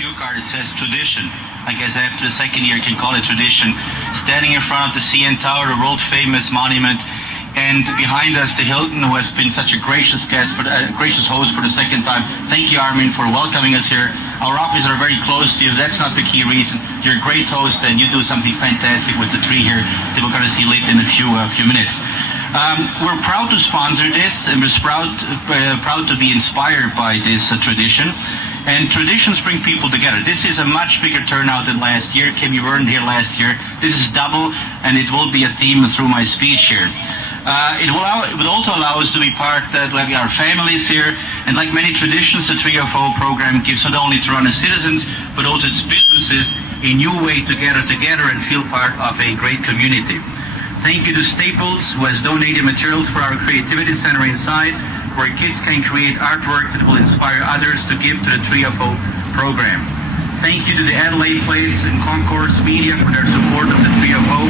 cue card, it says tradition. I guess after the second year, you can call it tradition. Standing in front of the CN Tower, the world-famous monument, and behind us, the Hilton, who has been such a gracious guest, gracious host for the second time. Thank you, Armin, for welcoming us here. Our offices are very close to you. That's not the key reason. You're a great host, and you do something fantastic with the tree here that we're going to see later in a few minutes. We're proud to sponsor this, and we're proud to be inspired by this tradition. And traditions bring people together. This is a much bigger turnout than last year. Kim, you weren't here last year. This is double, and it will be a theme through my speech here. It would also allow us to be part of our families here, and like many traditions, the 3FO program gives not only to Toronto citizens, but also its businesses a new way to gather together and feel part of a great community. Thank you to Staples, who has donated materials for our Creativity Center inside, where kids can create artwork that will inspire others to give to the 3FO program. Thank you to the Adelaide Place and Concourse Media for their support of the 3FO.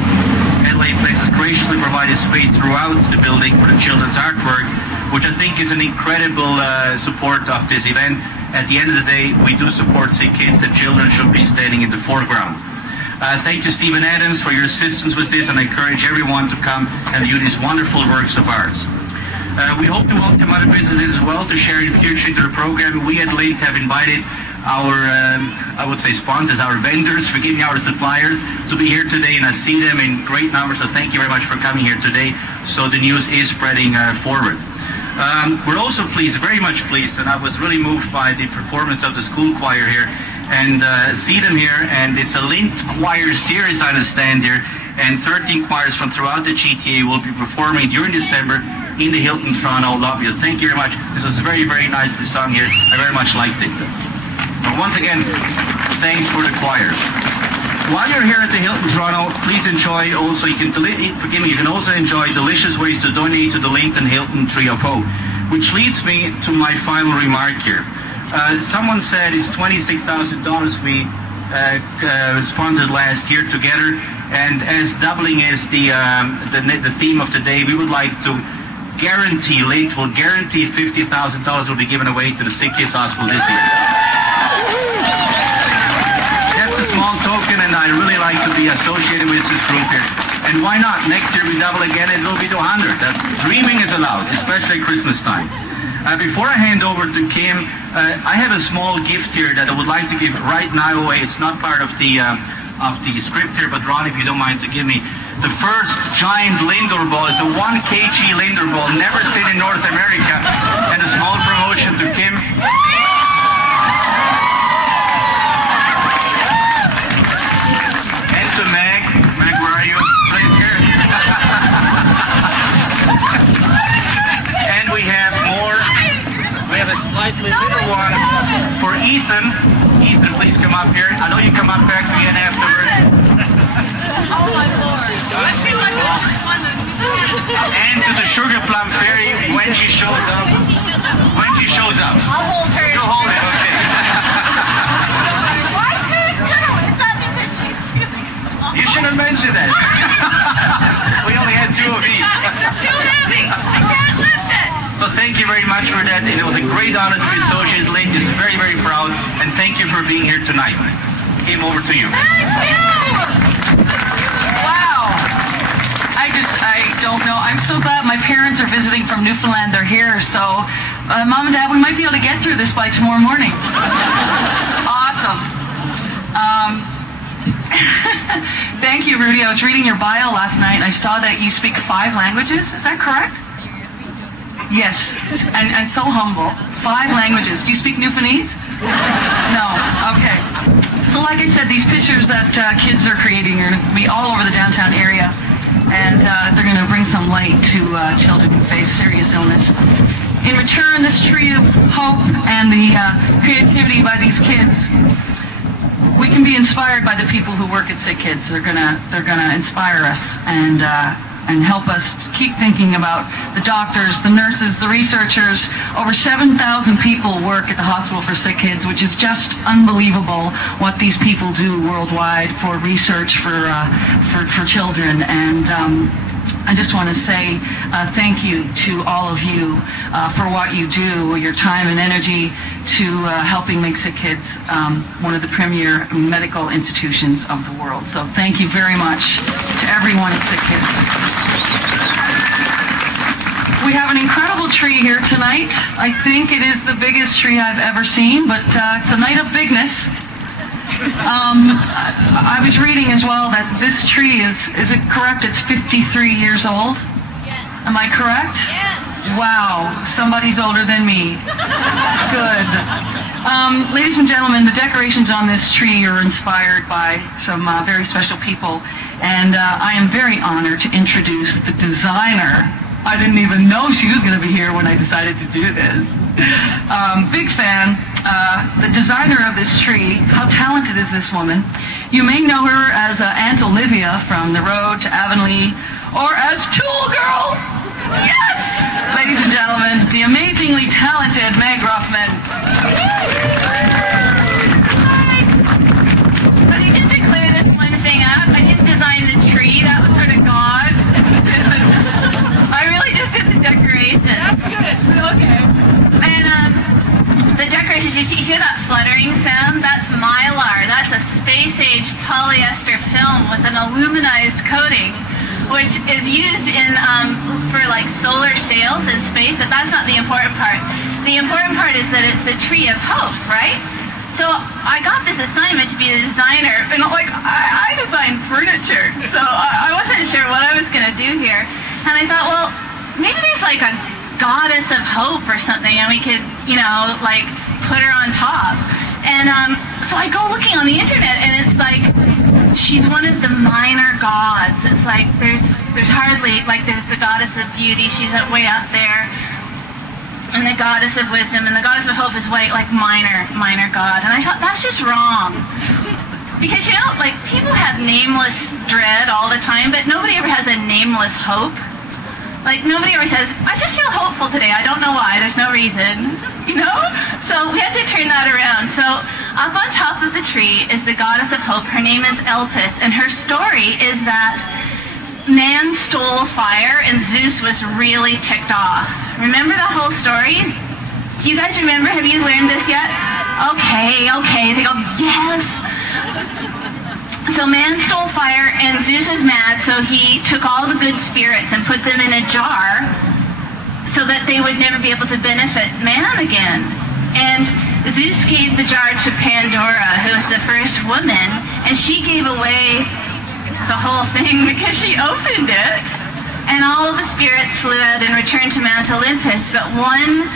Adelaide Place has graciously provided space throughout the building for the children's artwork, which I think is an incredible support of this event. At the end of the day, we do support sick kids, and children should be standing in the foreground. Thank you, Stephen Adams, for your assistance with this, and I encourage everyone to come and view these wonderful works of arts. We hope to welcome other businesses as well to share in the future into the program. We at Lindt have invited our, I would say sponsors, our vendors, forgive me, our suppliers, to be here today, and I see them in great numbers, so thank you very much for coming here today. So the news is spreading forward. We're also pleased, very much pleased, and I was really moved by the performance of the school choir here, and see them here, and it's a Lindt choir series I understand here, and 13 choirs from throughout the GTA will be performing during December in the Hilton Toronto lobby. Thank you very much. This was very, very nicely sung here. I very much liked it. But once again, thanks for the choir. While you're here at the Hilton Toronto, please enjoy also, you can also enjoy delicious ways to donate to the Lindt and Hilton 3FO, which leads me to my final remark here. Someone said it's $26,000 we sponsored last year together, and as doubling is the theme of the day, we would like to guarantee, Lindt will guarantee $50,000 will be given away to the Sick Kids Hospital this year. That's a small token, and I really like to be associated with this group here. And why not? Next year we double again, it will be to 100. Dreaming is allowed, especially at Christmas time. Before I hand over to Kim, I have a small gift here that I would like to give right now away. It's not part of the script here, but Ron, if you don't mind to give me the first giant Lindor ball. It's a 1 kg Lindor ball, never seen in North America, and a small promotion to Kim. And to Meg. Meg, where are you? Right here. And we have more. We have a slightly bigger one for Ethan. Ethan, please come up here. I know you come up back again afterwards. Oh my Lord. I feel like and to the Sugar Plum Fairy when she shows up. When she shows up. I'll hold her. You'll hold it, okay. Why too little? Is that because she's really small? You shouldn't have mentioned that. We only had 2 of each. They're too heavy. I can't lift it. So thank you very much for that. It was a great honor to be associated. Lindt is very, very proud, and thank you for being here tonight. Game over to you. Thank you. Wow. I don't know. I'm so glad my parents are visiting from Newfoundland. They're here, so Mom and Dad, we might be able to get through this by tomorrow morning. Awesome. Thank you, Rudy. I was reading your bio last night, and I saw that you speak 5 languages. Is that correct? Yes, and so humble. 5 languages. Do you speak Newfoundlandese? No. Okay. So like I said, these pictures that kids are creating are going to be all over the downtown area, and they're going to bring some light to children who face serious illness. In return, this tree of hope and the creativity by these kids, we can be inspired by the people who work at Sick Kids. They're gonna inspire us and help us to keep thinking about the doctors, the nurses, the researchers. Over 7,000 people work at the Hospital for Sick Kids, which is just unbelievable what these people do worldwide for research for children. And I just want to say thank you to all of you for what you do, your time and energy, to helping make sick kids one of the premier medical institutions of the world. So thank you very much to everyone at Sick Kids. We have an incredible tree here tonight. I think it is the biggest tree I've ever seen, but it's a night of bigness. I was reading as well that this tree is it correct? It's 53 years old? Yes. Am I correct? Yes. Wow, somebody's older than me. Good. Ladies and gentlemen, the decorations on this tree are inspired by some very special people, and I am very honored to introduce the designer. I didn't even know she was going to be here when I decided to do this. Big fan. The designer of this tree. How talented is this woman? You may know her as Aunt Olivia from The Road to Avonlea, or as Tool Girl. Yes! Ladies and gentlemen, the amazingly talented Meg Ruffman. Hi. Let me just clear this one thing up. I didn't design the tree. That was sort of God. I really just did the decoration. That's good. Okay. And the decorations, you hear that fluttering sound? That's mylar. That's a space-age polyester film with an aluminized coating, which is used in for like solar sails in space, but that's not the important part. The important part is that it's the tree of hope, right? So I got this assignment to be a designer, and I designed furniture, so I wasn't sure what I was going to do here. And I thought, well, maybe there's like a goddess of hope or something, and we could, like put her on top. And so I go looking on the internet, and it's like she's one of the minor gods. It's like there's hardly, like there's the goddess of beauty, she's way up there, and the goddess of wisdom, and the goddess of hope is like minor god. And I thought that's just wrong. Because like people have nameless dread all the time, but nobody ever has a nameless hope. Like nobody ever says, I just feel hopeful today. I don't know why. There's no reason. So we had to turn that around. So up on top of the tree is the goddess of hope. Her name is Elpis, and her story is that man stole fire and Zeus was really ticked off. Remember that whole story? Do you guys remember? Have you learned this yet? Okay. They go, yes. So man stole fire and Zeus was mad, so he took all the good spirits and put them in a jar so that they would never be able to benefit man again. And Zeus gave the jar to Pandora, who was the first woman, and she gave away the whole thing because she opened it. And all of the spirits fled and returned to Mount Olympus, but one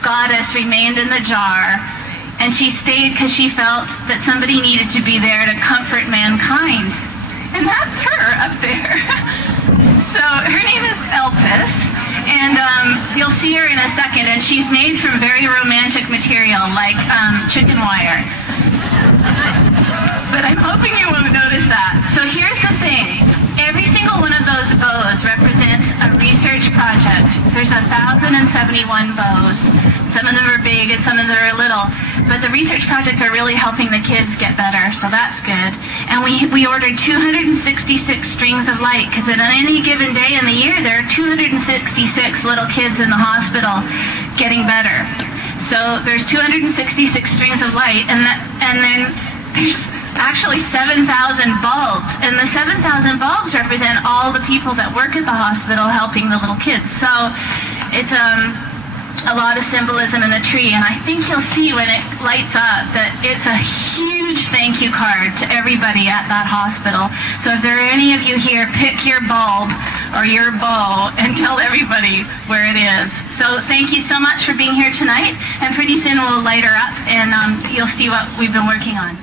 goddess remained in the jar. And she stayed because she felt that somebody needed to be there to comfort mankind. And that's her up there. So her name is Elpis, and you'll see her in a second, and she's made from very romantic material like chicken wire. But I'm hoping you won't notice that. So here's the thing. Every single one of those bows represents a research project. There's 1,071 bows. Some of them are big and some of them are little. But the research projects are really helping the kids get better, so that's good. And we ordered 266 strings of light, because on any given day in the year, there are 266 little kids in the hospital getting better. So there's 266 strings of light, and then there's actually 7,000 bulbs, and the 7,000 bulbs represent all the people that work at the hospital helping the little kids. So it's a lot of symbolism in the tree, and I think you'll see when it lights up that it's a huge thank you card to everybody at that hospital. So if there are any of you here, pick your bulb or your bow and tell everybody where it is. So thank you so much for being here tonight, and pretty soon we'll light her up and you'll see what we've been working on.